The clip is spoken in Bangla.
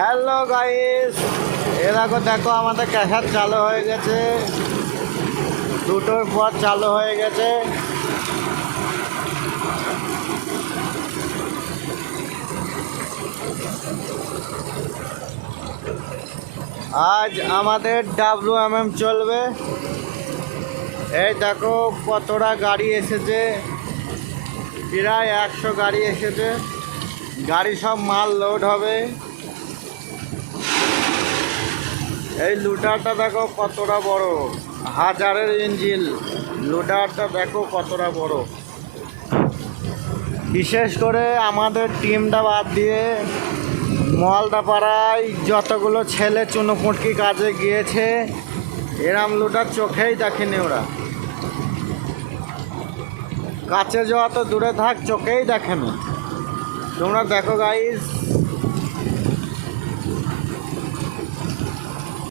হ্যালো গাইস, দেখো আমাদের ক্যাশার চালু হয়ে গেছে। দুটোর পর চালু হয়ে গেছে। আজ আমাদের WMM চলবে। এই দেখো কতটা গাড়ি এসেছে, প্রায় 100 গাড়ি এসেছে। গাড়ি সব মাল লোড হবে। এই লুডারটা দেখো কতটা বড়, 1000-এর ইঞ্জিন। লুডারটা দেখো কতটা বড়। বিশেষ করে আমাদের টিমটা বাদ দিয়ে মলদাপাড়ায় যতগুলো ছেলে চুনোপুটকি কাজে গিয়েছে, এরাম লুডার চোখেই দেখেনি ওরা। কাছে যাওয়া তো দূরে থাক, চোখেই দেখেনি। তোমরা দেখো গাইস,